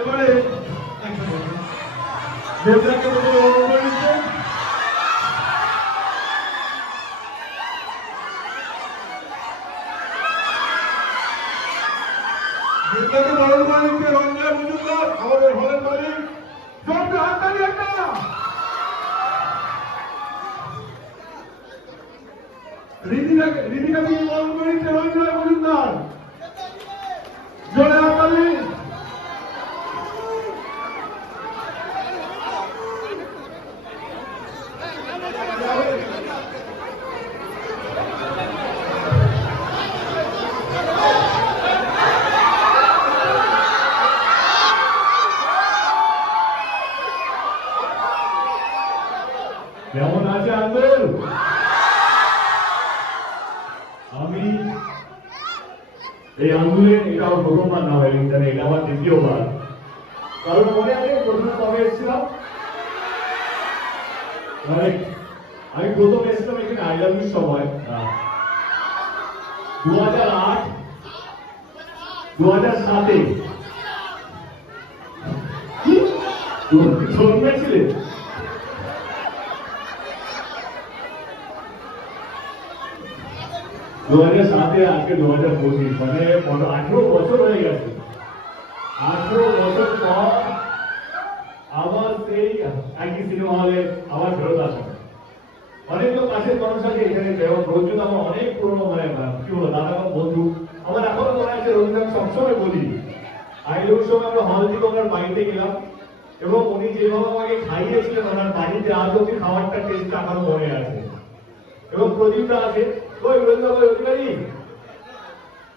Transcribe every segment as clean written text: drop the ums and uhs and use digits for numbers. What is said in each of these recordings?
এবারে দেবদাকে বলে অনুরোধ করছে দেবদাকে বরণ করে নিচ্ছে রঞ্জয় মজুমদার আমাদের হলের মালিক জোরদার হাততালি একটা রিদিকাকে বরণ করে নিচ্ছে রঞ্জয় মজুমদার জোরে হাততালি কেমন আছে আন্দোলন? আমি এই আন্দোলনে এটা আমার প্রথমবার না হয় ইন্টারনেট, এটা আমার দ্বিতীয়বার। কারণ মনে আছে প্রথমে কবে এসেছিলাম? আমি প্রথম এসেছিলাম এখানে আই লাভ ইউর সময় 2008 2007-এ জন্মেছিলে। दो हजार सात আজকে 2025 মানে 18 বছর হয়ে গেছে। 18 বছর পর আবার সেই একই সিনেমা হলে আবার ফেরত আসা। অনেক লোক কাছের মানুষ আছে এখানে, যেমন রঞ্জিত আমার অনেক পুরোনো, মানে কি বলো দাদা আমার বন্ধু। আমার এখনো মনে আছে রঞ্জিত, আমি সবসময় বলি আই লাভ ইউর সময় আমরা হল থেকে ওনার বাড়িতে গেলাম এবং উনি যেভাবে আমাকে খাইয়েছিলেন ওনার বাড়িতে, আজ অব্দি খাবারটা টেস্ট আমার মনে আছে। এবং প্রদীপটা আছে, ওই বন্ধু ওই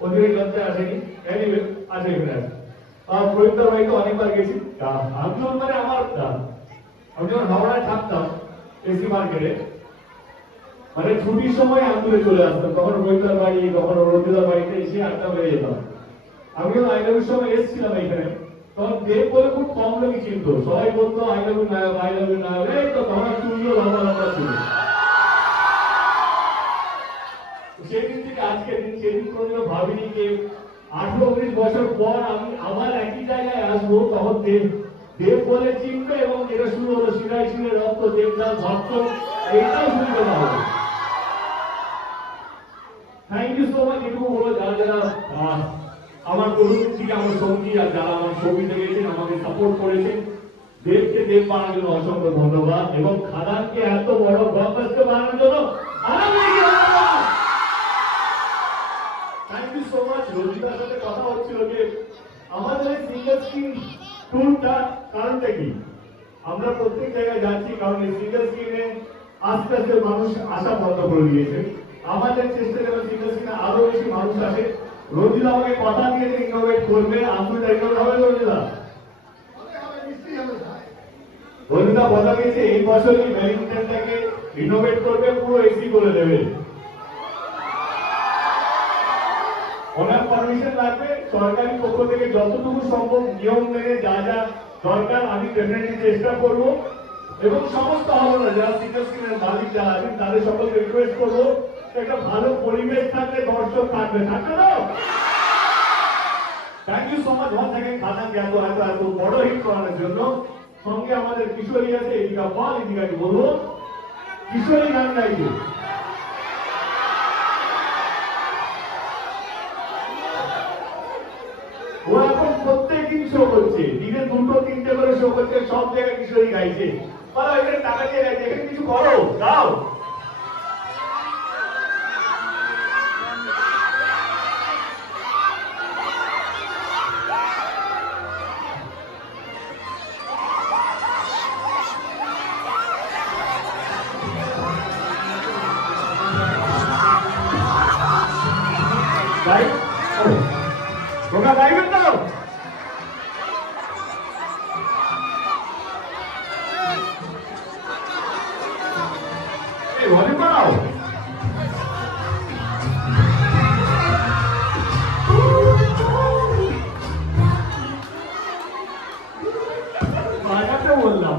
অধিকারী লজ্জা আসেনি, এনিওয়ে আছে এখানে আছে। প্রদীপদার বাড়িতে অনেকবার গেছি। আমি মানে আমি যখন হাওড়ায় থাকতাম এসি মার্কেটে, মানে ছুটির সময় আন্দোলনে চলে আসতাম, তখন প্রদীপদার বাড়ি, তখন রঞ্জিতার বাড়িতে এসে আড্ডা বেড়ে যেতাম। আমি যখন আই লাভ ইউর সময় এসেছিলাম এখানে, তখন দেব বলে খুব কম লোকই চিনত, সবাই বলতো আই লাভ ইউ নায়ক, আই লাভ ইউ নায়ক। এই তো তখন চুল্ল লম্বা লম্বা ছিল। সেদিন থেকে আজকে দিন, সেদিন কোনোদিনও ভাবিনি যে 18-19 বছর পর আমি আবার একই জায়গায় আসবো, তখন দেব বলে চিনবে এবং যেটা শুরু হলো শিরায় শিরে রক্ত, দেবদাস ভক্ত, এইটাও শুনতে পাবো। Thank you so much. এটুকু বলো যারা যারা আমার তরুণ থেকে আমার সঙ্গী আর যারা আমার ছবি দেখেছেন, আমাকে সাপোর্ট করেছেন, দেবকে দেব বানানোর জন্য অসংখ্য ধন্যবাদ এবং খাদানকে এত বড় ব্লকবাস্টার বানানোর জন্য থ্যাংক ইউ সো মাচ। রঞ্জিতার সাথে কথা হচ্ছিল যে আমাদের সিঙ্গেল স্ক্রিন ট্যুরটা কারণটা কি, আমরা প্রত্যেক জায়গায় যাচ্ছি কারণ এই সিঙ্গেল স্ক্রিনে আস্তে আস্তে মানুষ আসা বন্ধ করে দিয়েছে। আমাদের চেষ্টা যেন সিঙ্গেল স্ক্রিনে আরো বেশি মানুষ আসে। রঞ্জিতা আমাকে কথা দিয়েছে ইনোভেট করবে, আন্দোলন ইনোভেট হবে রঞ্জিতা? রঞ্জিতা কথা দিয়েছে এই বছরই ব্যাডমিন্টনটাকে ইনোভেট করবে, পুরো এসি করে দেবে। ওনার পারমিশন লাগবে, সরকারি পক্ষ থেকে যতটুকু সম্ভব নিয়ম মেনে যা যা দরকার আমি ডেফিনেটলি চেষ্টা করব এবং সমস্ত হলরা যারা সিঙ্গেল স্ক্রিনের মালিক যারা আছেন তাদের সকলকে রিকোয়েস্ট করবো একটা ভালো পরিবেশ থাকলে দর্শক থাকবে, থাকবে না? Thank you so much once again খাদানকে এত এত এত বড় হিট করানোর জন্য। সঙ্গে আমাদের কিশোরী আছে, এদিকা বল এদিকাকে বলবো কিশোরী গান গাইছে। শো করছে, দিনে 2-3টে করে শো করছে, সব জায়গায় কিশোরী গাইছে। বলো এখানে টাকা দিয়ে গাইছে, এখানে কিছু করো, গাও। গাই, তোমরা গাইবেন তো? এই ভলিউম বাড়াও। বাজাতে বললাম।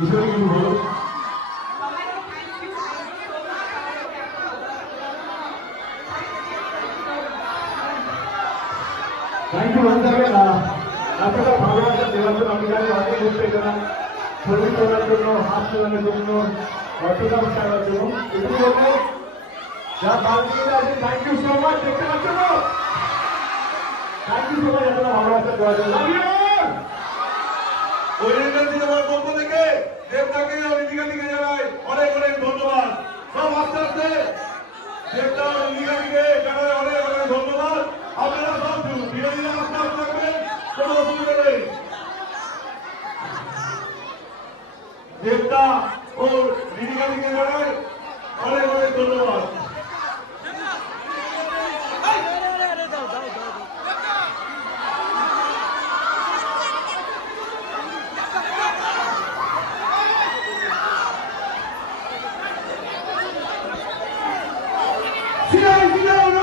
কিশোরী কিছু বলো। থ্যাংক ইউ বলতে হবে না, আপনারা ভালোবাসা দেওয়ার জন্য আমি জানি অনেক ঘুরতে গেলাম, ছবি তোলার জন্য, হাত তোলানোর জন্য, অর্থদান করার জন্য, এগুলো বলবো যা বাংলাদেশে আছে। থ্যাংক ইউ সো মাচ, দেখতে পাচ্ছ তো? থ্যাংক ইউ সো মাচ আপনারা ভালোবাসা দেওয়ার জন্য। ওই সিনেমার পক্ষ থেকে দেবতাকে লিগালিকে জানাই অনেক অনেক ধন্যবাদ। সব আস্তে আস্তে দেবতা লিগালিকে জানাই অনেক অনেক ধন্যবাদ। আপনারা সব ধীরে ধীরে আস্তে আস্তে থাকবেন, কোনো অসুবিধা নেই। দেবতা ও লিগালিকে জানাই অনেক অনেক ধন্যবাদ। Sinan, Sinan,